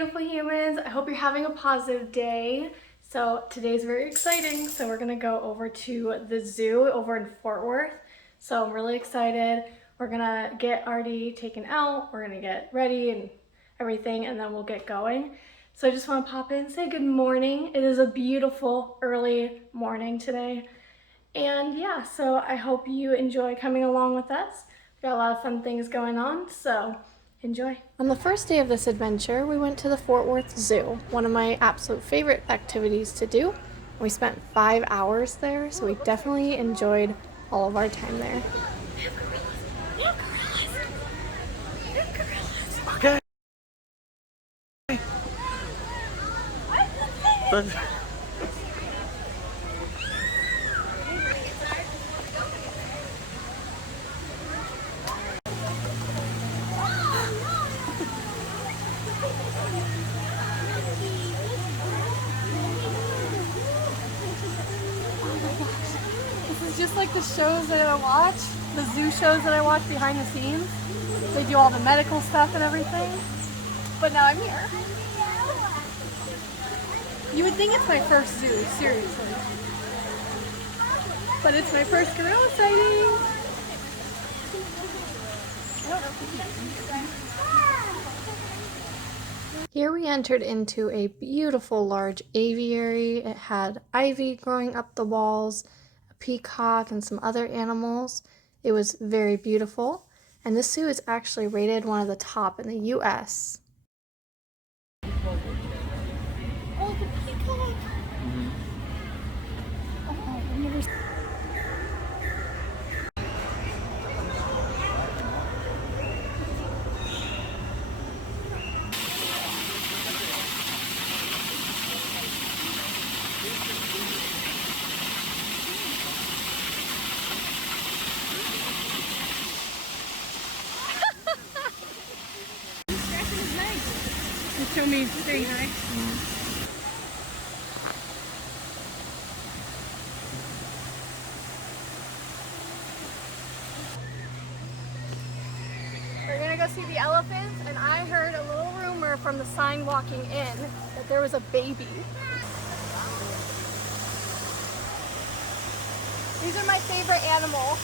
beautiful humans. I hope you're having a positive day. So today's very exciting. So we're gonna go over to the zoo over in Fort Worth. So I'm really excited. We're gonna get Artie taken out. We're gonna get ready and everything, and then we'll get going. So I just wanna pop in and say good morning. It is a beautiful early morning today. And yeah, so I hope you enjoy coming along with us. We've got a lot of fun things going on, so enjoy. On the first day of this adventure, we went to the Fort Worth Zoo, one of my absolute favorite activities to do. We spent 5 hours there, so we definitely enjoyed all of our time there. We have gorillas. We have gorillas. We have gorillas. Okay. This is just like the shows that I watch, the zoo shows that I watch behind the scenes. They do all the medical stuff and everything. But now I'm here. You would think it's my first zoo, seriously. But it's my first gorilla sighting. I don't know if Here we entered into a beautiful large aviary. It had ivy growing up the walls, a peacock, and some other animals. It was very beautiful, and this zoo is actually rated one of the top in the US. Oh, the peacock! Oh, I've never seen. Show me saying hi. We're gonna go see the elephants, and I heard a little rumor from the sign walking in that there was a baby. These are my favorite animals.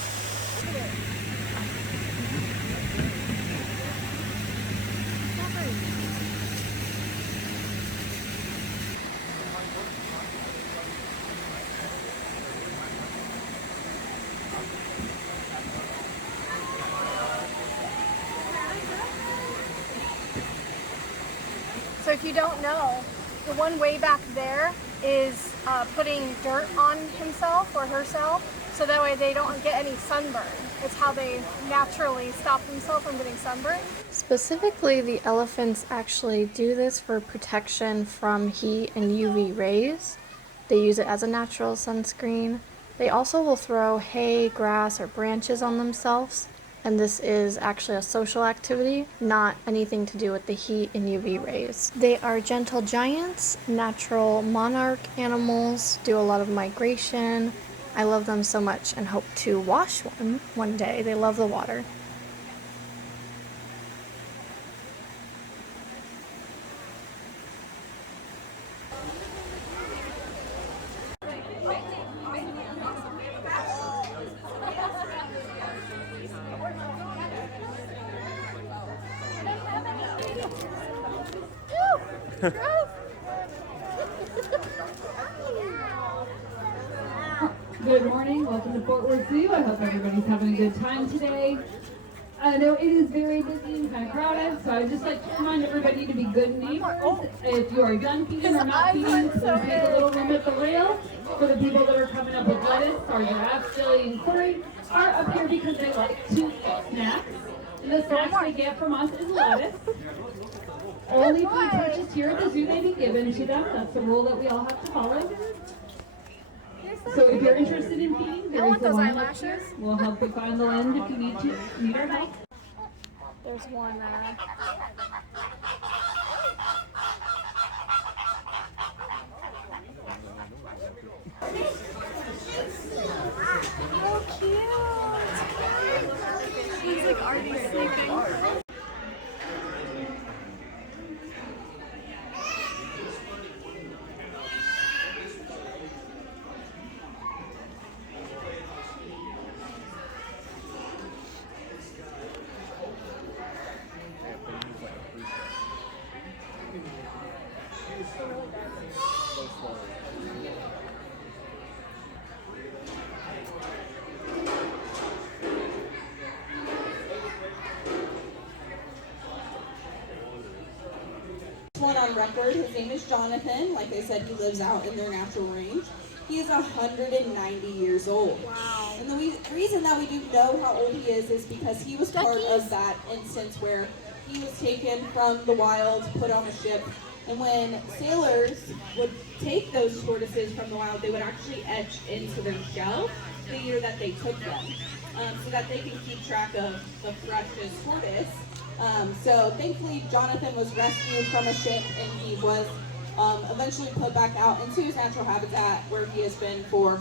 So if you don't know, the one way back there is putting dirt on himself or herself, so that way they don't get any sunburn. It's how they naturally stop themselves from getting sunburned. Specifically, the elephants actually do this for protection from heat and UV rays. They use it as a natural sunscreen. They also will throw hay, grass, or branches on themselves. And this is actually a social activity, not anything to do with the heat and UV rays. They are gentle giants, natural monarch animals, do a lot of migration. I love them so much and hope to wash one day. They love the water. Good morning, welcome to Fort Worth Zoo. I hope everybody's having a good time today. I know it is very busy and kind of crowded, so I'd just like to remind everybody to be good neighbors. If you are done feeding or not feeding, please take a little room at the rail. For the people that are coming up with lettuce, our giraffes, Billy and Corey, are up here because they like to eat snacks. And the snacks they get from us is lettuce. Only food purchased here at the zoo may be given to them. That's the rule that we all have to follow. So if you're interested in feeding, there is the line up here. We'll help you find the land if you need our help. There's one Oh, cute! He's like already sleeping. So slowly. One on record. His name is Jonathan. Like I said, he lives out in their natural range. He is 190 years old. Wow. And the reason that we do know how old he is because he was part of that instance where he was taken from the wild, put on a ship, and when sailors would take those tortoises from the wild, they would actually etch into their shell the year that they took them, so that they can keep track of the freshest tortoise. So thankfully, Jonathan was rescued from a ship, and he was eventually put back out into his natural habitat where he has been for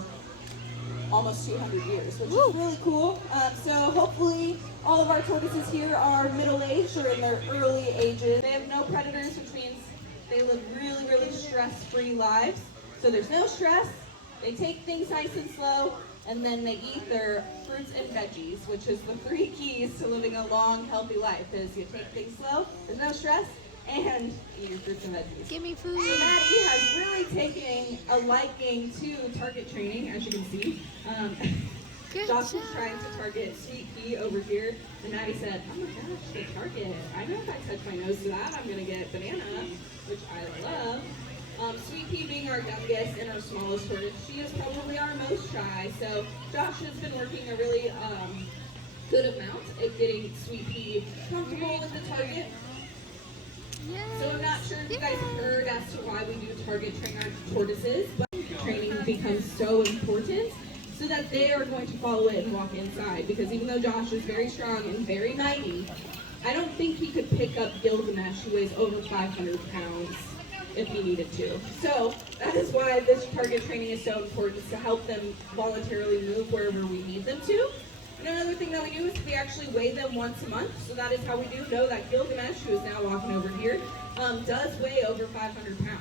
almost 200 years, which is really cool. So hopefully all of our tortoises here are middle-aged or in their early ages. They have no predators, which means they live really, really stress-free lives. So there's no stress. They take things nice and slow, and then they eat their fruits and veggies, which is the 3 keys to living a long, healthy life, is you take things slow, there's no stress, and eat your fruits and veggies. Give me food. So Maddie has really taken a liking to target training, as you can see. Josh was trying to target Sweet Pea over here, and Maddie said, oh my gosh, the target. I know if I touch my nose to that, I'm gonna get banana, which I love. Sweet Pea being our youngest and our smallest tortoise, she is probably our most shy. So Josh has been working a really good amount at getting Sweet Pea comfortable with the target. So I'm not sure if you guys have heard as to why we do target train our tortoises, but training becomes so important so that they are going to follow it and walk inside. Because even though Josh is very strong and very mighty, I don't think he could pick up Gilgamesh, who weighs over 500 pounds, if he needed to. So that is why this target training is so important, is to help them voluntarily move wherever we need them to. And another thing that we do is we actually weigh them once a month. So that is how we do know that Gilgamesh, who is now walking over here, does weigh over 500 pounds.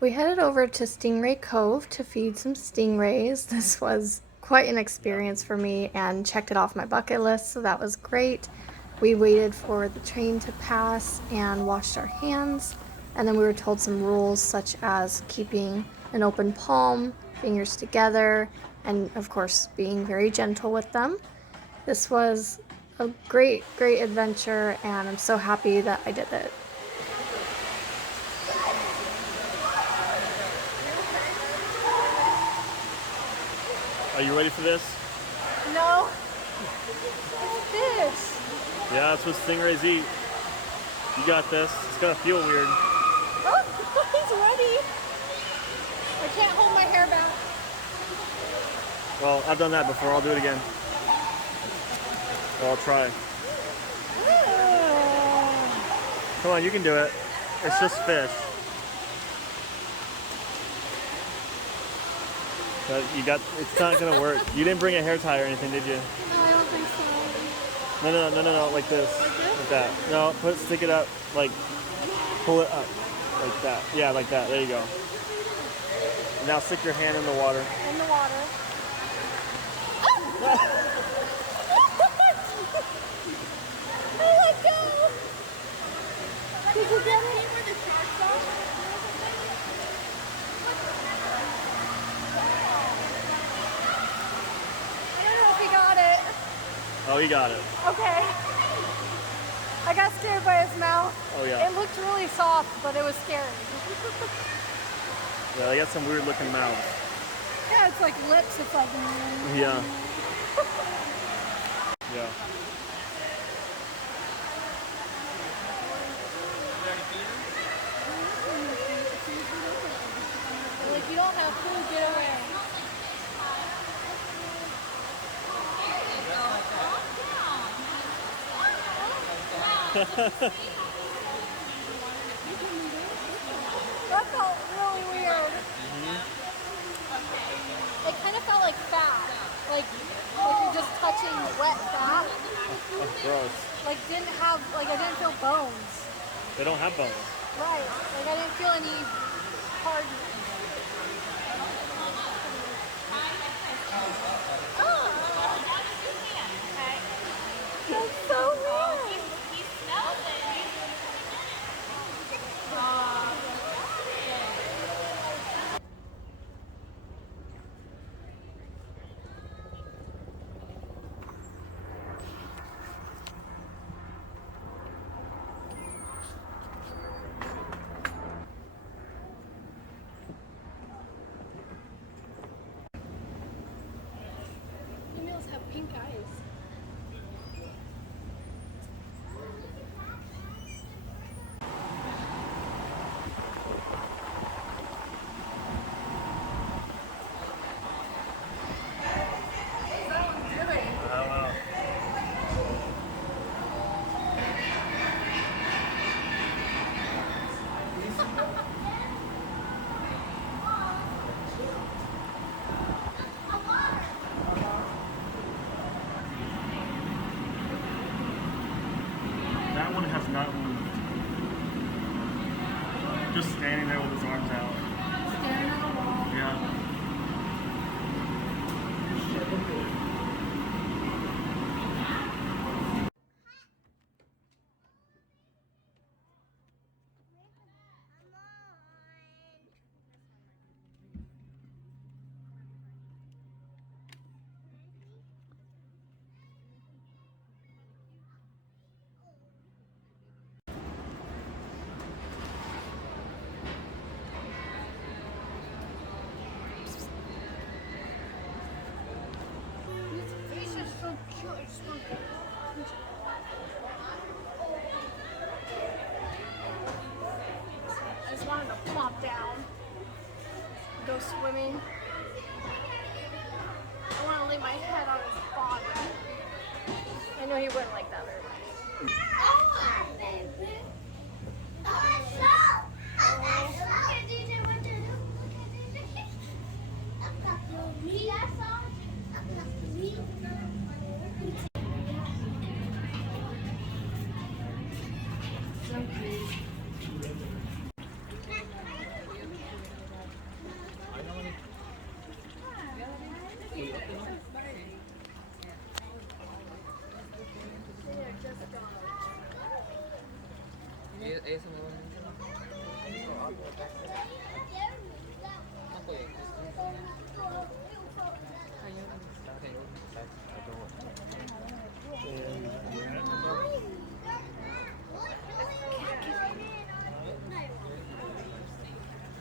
We headed over to Stingray Cove to feed some stingrays. This was quite an experience for me and checked it off my bucket list, so that was great. We waited for the train to pass and washed our hands, and then we were told some rules such as keeping an open palm, fingers together, and of course being very gentle with them. This was a great adventure, and I'm so happy that I did it. Are you ready for this? No. It's fish. Yeah, that's what stingrays eat. You got this. It's gonna feel weird. Oh, he's ready. I can't hold my hair back. Well, I've done that before. I'll do it again. Well, I'll try. Come on, you can do it. It's just fish. But it's not gonna work. You didn't bring a hair tie or anything, did you? No, I don't think so. No, like this. Like this? Like that. No, stick it up, like, pull it up. Like that. Yeah, like that. There you go. Now stick your hand in the water. In the water. Oh, let go! Did you get it? Where the sharks are? I don't know if he got it. Oh, he got it. Okay. I got scared by his mouth. Oh, yeah. It looked really soft, but it was scary. Yeah, they got some weird looking mouths. Yeah, it's like lips. It's like... Yeah. Yeah. Like, you don't have food, get away. That felt really weird. It kind of felt like fat. Like you're just touching wet fat. Oh, gross. Like I didn't feel bones. They don't have bones. Right. Like I didn't feel any hard. pink eyes. That one has not moved. Just standing there with his arms out. Staring at the wall. Yeah. This is so cute. It's so good. I just wanted to plop down, go swimming. I want to lay my head on his body. I know he wouldn't like that very much.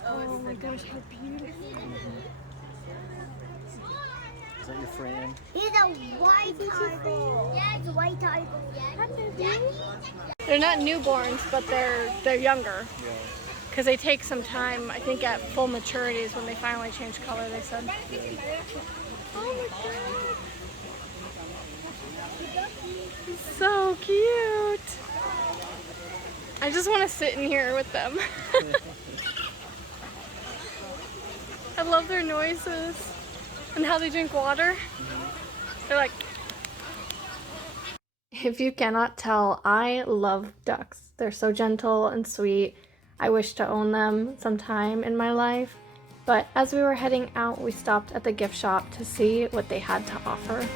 Oh my gosh, how beautiful. Is that your frame? He's a white tiger. Yeah, it's a white tiger. They're not newborns, but they're younger. Yeah. Because they take some time, I think at full maturity is when they finally change color, they said. Oh my god. So cute. I just want to sit in here with them. I love their noises and how they drink water. They're like... If you cannot tell, I love ducks. They're so gentle and sweet. I wish to own them sometime in my life. But as we were heading out, we stopped at the gift shop to see what they had to offer.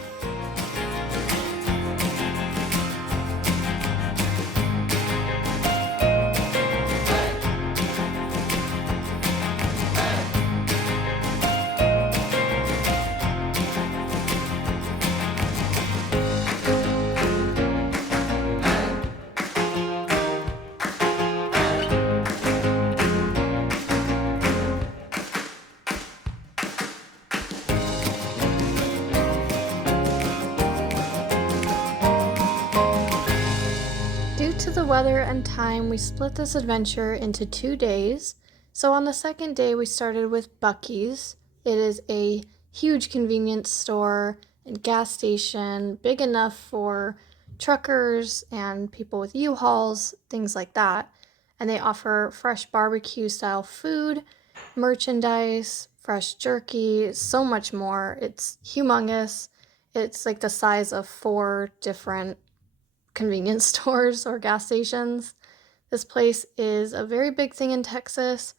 Due to the weather and time, we split this adventure into 2 days. So on the second day, we started with Buc-ee's. It is a huge convenience store and gas station, big enough for truckers and people with U-Hauls, things like that. And they offer fresh barbecue style food, merchandise, fresh jerky, so much more. It's humongous. It's like the size of 4 different convenience stores or gas stations. This place is a very big thing in Texas,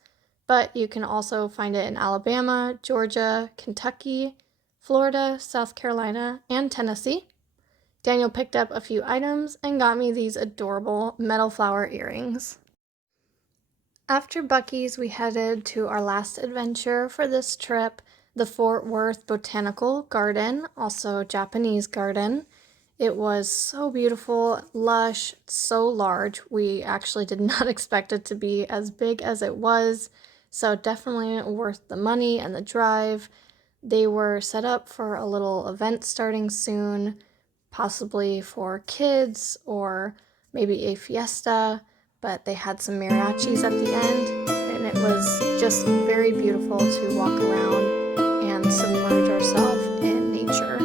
but you can also find it in Alabama, Georgia, Kentucky, Florida, South Carolina, and Tennessee. Daniel picked up a few items and got me these adorable metal flower earrings. After Buc-ee's, we headed to our last adventure for this trip, the Fort Worth Botanical Garden, also Japanese garden. It was so beautiful, lush, so large. We actually did not expect it to be as big as it was, so definitely worth the money and the drive. They were set up for a little event starting soon, possibly for kids or maybe a fiesta, but they had some mariachis at the end, and it was just very beautiful to walk around and submerge ourselves in nature.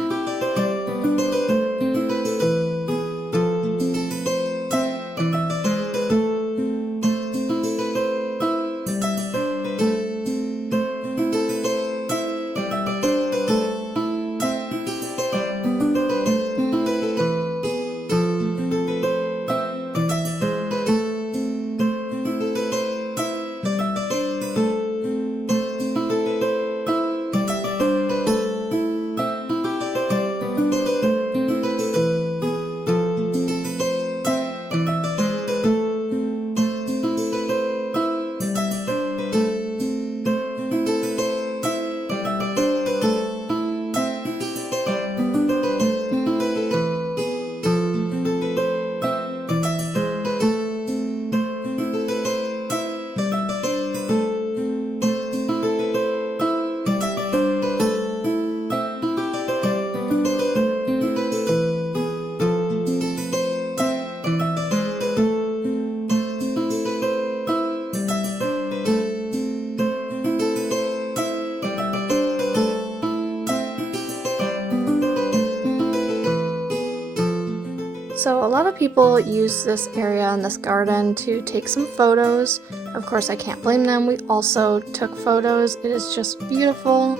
So a lot of people use this area and this garden to take some photos. Of course, I can't blame them. We also took photos. It is just beautiful.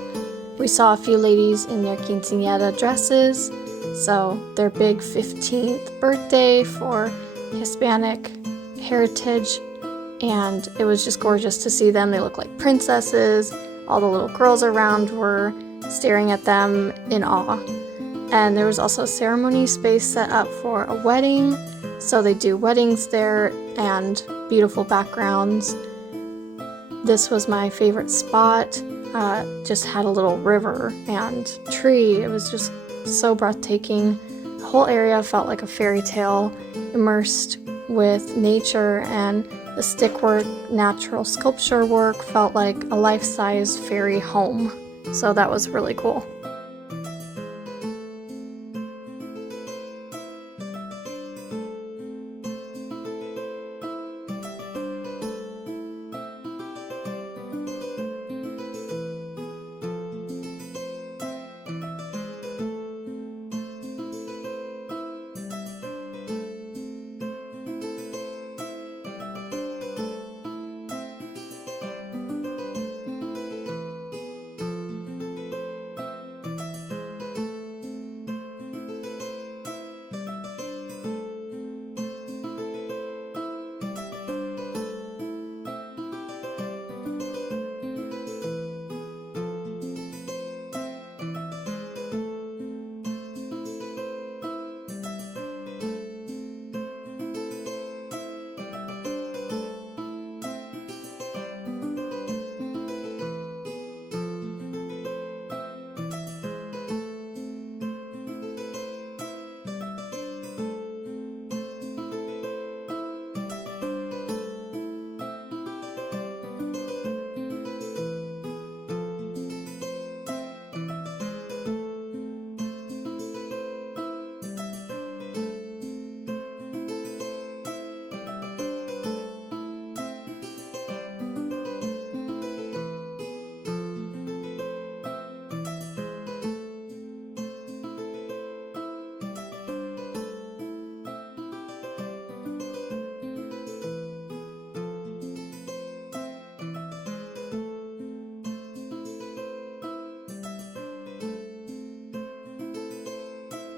We saw a few ladies in their quinceañera dresses. So their big 15th birthday for Hispanic heritage. And it was just gorgeous to see them. They look like princesses. All the little girls around were staring at them in awe. And there was also a ceremony space set up for a wedding, so they do weddings there and beautiful backgrounds. This was my favorite spot. Just had a little river and tree. It was just so breathtaking. The whole area felt like a fairy tale, immersed with nature, and the stickwork, natural sculpture work felt like a life-size fairy home. So that was really cool.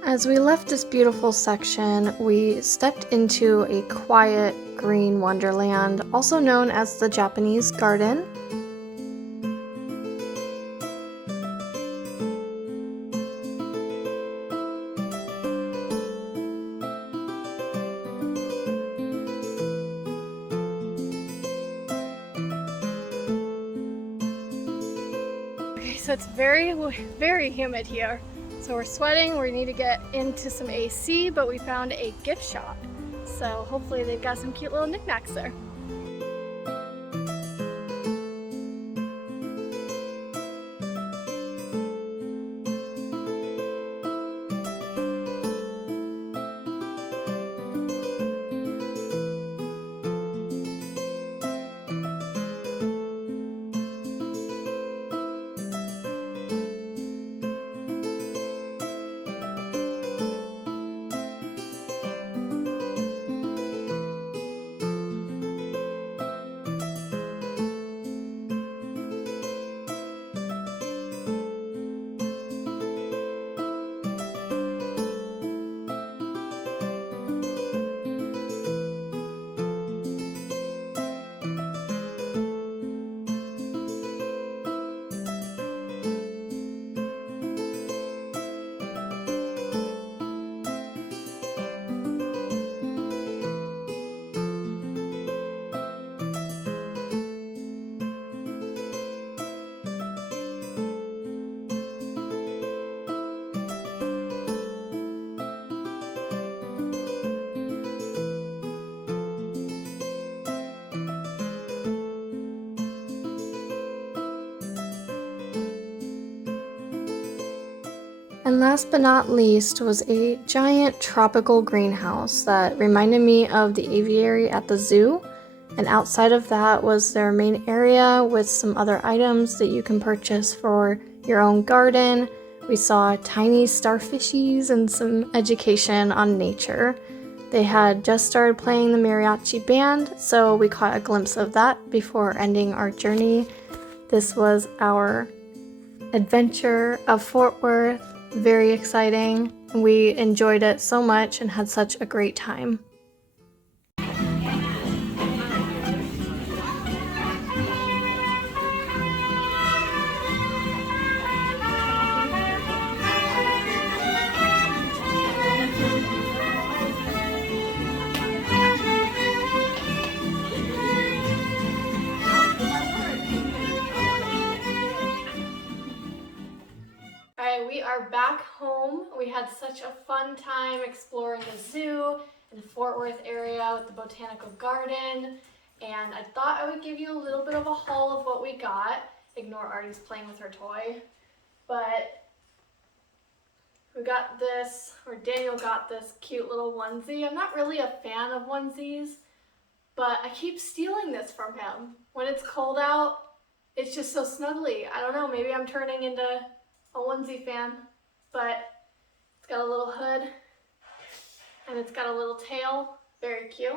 As we left this beautiful section, we stepped into a quiet green wonderland, also known as the Japanese Garden. Okay, so it's very, very humid here. So we're sweating, we need to get into some AC, but we found a gift shop. So hopefully they've got some cute little knickknacks there. And last but not least was a giant tropical greenhouse that reminded me of the aviary at the zoo. And outside of that was their main area with some other items that you can purchase for your own garden. We saw tiny starfishies and some education on nature. They had just started playing the mariachi band, so we caught a glimpse of that before ending our journey. This was our adventure of Fort Worth. Very exciting. We enjoyed it so much and had such a great time. Alright, we are back home. We had such a fun time exploring the zoo in the Fort Worth area with the Botanical Garden, and I thought I would give you a little bit of a haul of what we got. Ignore Artie's playing with her toy. But we got this, or Daniel got this cute little onesie. I'm not really a fan of onesies, but I keep stealing this from him. When it's cold out, it's just so snuggly. I don't know, maybe I'm turning into a onesie fan, but it's got a little hood and it's got a little tail, very cute.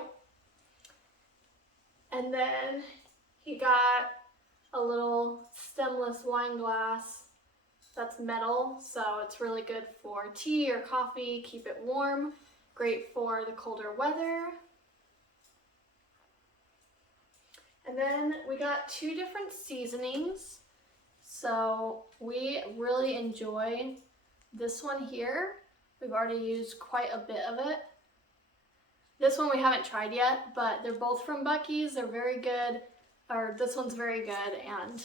And then he got a little stemless wine glass that's metal, so it's really good for tea or coffee, keep it warm, great for the colder weather. And then we got 2 different seasonings. So we really enjoy this one here. We've already used quite a bit of it. This one we haven't tried yet, but they're both from Buc-ee's. They're very good, or this one's very good, and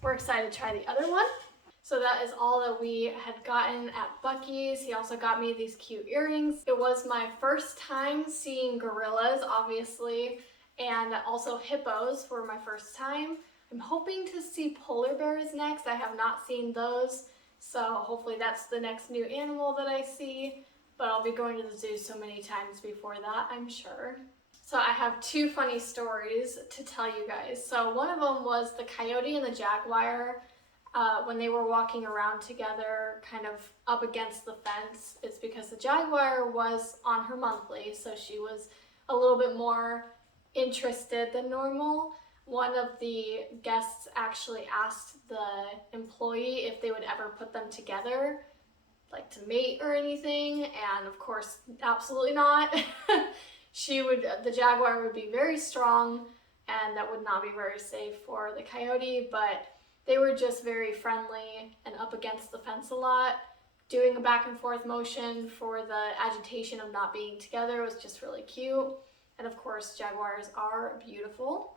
we're excited to try the other one. So that is all that we had gotten at Buc-ee's. He also got me these cute earrings. It was my first time seeing gorillas, obviously, and also hippos were my first time. I'm hoping to see polar bears next. I have not seen those, so hopefully that's the next new animal that I see, but I'll be going to the zoo so many times before that, I'm sure. So I have 2 funny stories to tell you guys. So one of them was the coyote and the jaguar when they were walking around together kind of up against the fence. It's because the jaguar was on her monthly, so she was a little bit more interested than normal. One of the guests actually asked the employee if they would ever put them together, like to mate or anything, and of course, absolutely not. The jaguar would be very strong, and that would not be very safe for the coyote, but they were just very friendly and up against the fence a lot. Doing a back and forth motion for the agitation of not being together was just really cute. And of course, jaguars are beautiful.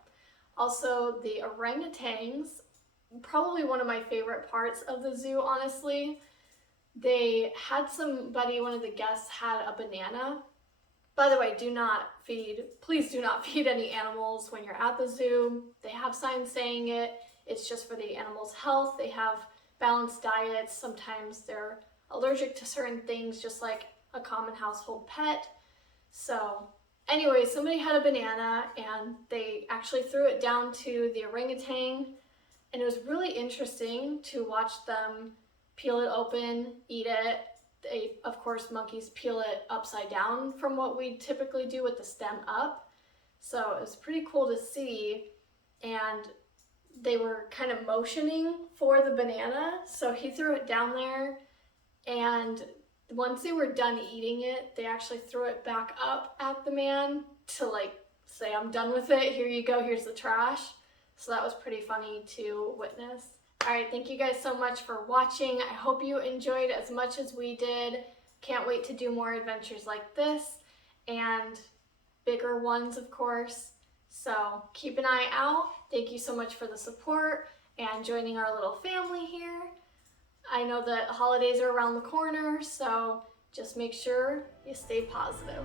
Also, the orangutans, probably one of my favorite parts of the zoo, honestly. They had one of the guests had a banana. By the way, please do not feed any animals when you're at the zoo. They have signs saying it. It's just for the animals' health. They have balanced diets. Sometimes they're allergic to certain things, just like a common household pet. So anyway, somebody had a banana and they actually threw it down to the orangutan, and it was really interesting to watch them peel it open, eat it. Of course, monkeys peel it upside down from what we typically do with the stem up. So it was pretty cool to see, and they were kind of motioning for the banana. So he threw it down there, and once they were done eating it, they actually threw it back up at the man to like say, I'm done with it, here you go, here's the trash. So that was pretty funny to witness. All right, thank you guys so much for watching. I hope you enjoyed as much as we did. Can't wait to do more adventures like this and bigger ones, of course. So keep an eye out. Thank you so much for the support and joining our little family here. I know that holidays are around the corner, so just make sure you stay positive.